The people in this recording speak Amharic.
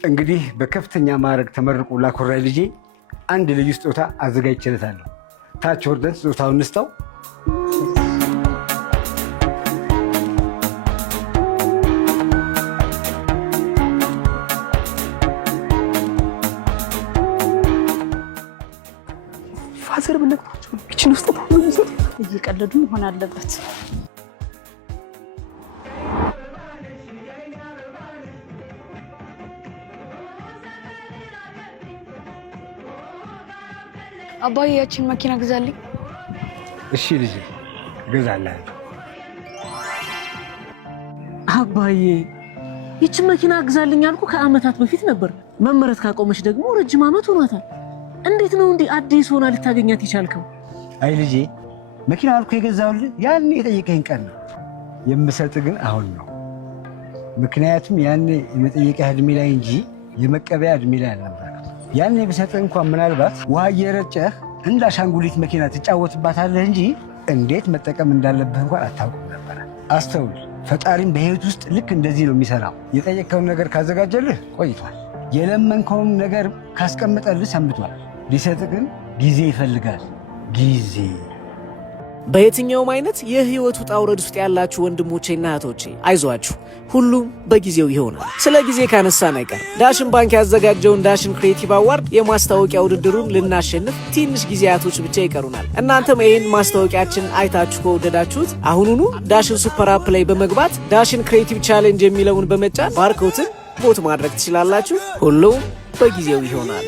እንግዲህ በከፍተኛ ማዕረግ ተመርቆ ላኮራይ ልጄ አንድ ልዩ ስጦታ አዘጋጅቼለታለሁ። ታች ወርደን ስጦታውን እንስጠው። ፋዘር ብለቅታችሁ እቺን ውስጥ ነው እየቀለዱ መሆን አለበት። አባዬ ያቺን መኪና ግዛልኝ። እሺ ልጅ እገዛልሃለሁ። አባዬ ይቺን መኪና ግዛልኝ አልኩ ከአመታት በፊት ነበር። መመረት ካቆመች ደግሞ ረጅም አመት ሆኗታል። እንዴት ነው እንዲህ አዲስ ሆና ልታገኛት ይቻልከው? አይ ልጄ መኪና አልኩ የገዛሁልህ ያኔ የጠየቀኝ ቀን ነው። የምሰጥህ ግን አሁን ነው። ምክንያቱም ያኔ የመጠየቂያ እድሜ ላይ እንጂ የመቀበያ እድሜ ላይ አልነበረም። ያኔ ብሰጥህ እንኳን ምናልባት ውሃ እየረጨህ እንደ አሻንጉሊት መኪና ትጫወትባታለህ እንጂ እንዴት መጠቀም እንዳለብህ እንኳን አታውቅም ነበረ። አስተውል፣ ፈጣሪም በህይወት ውስጥ ልክ እንደዚህ ነው የሚሰራው። የጠየቅከውን ነገር ካዘጋጀልህ ቆይቷል። የለመንከውን ነገር ካስቀመጠልህ ሰንብቷል። ሊሰጥህ ግን ጊዜ ይፈልጋል። ጊዜ። በየትኛውም አይነት የህይወት ውጣ ውረድ ውስጥ ያላችሁ ወንድሞቼና እህቶቼ አይዟችሁ፣ ሁሉም በጊዜው ይሆናል። ስለ ጊዜ ካነሳን አይቀር ዳሽን ባንክ ያዘጋጀውን ዳሽን ክሬቲቭ አዋርድ የማስታወቂያ ውድድሩን ልናሸንፍ ትንሽ ጊዜያቶች ብቻ ይቀሩናል። እናንተም ይህን ማስታወቂያችን አይታችሁ ከወደዳችሁት አሁኑኑ ዳሽን ሱፐር አፕ ላይ በመግባት ዳሽን ክሬቲቭ ቻሌንጅ የሚለውን በመጫን ባርኮትን ቦት ማድረግ ትችላላችሁ። ሁሉም በጊዜው ይሆናል።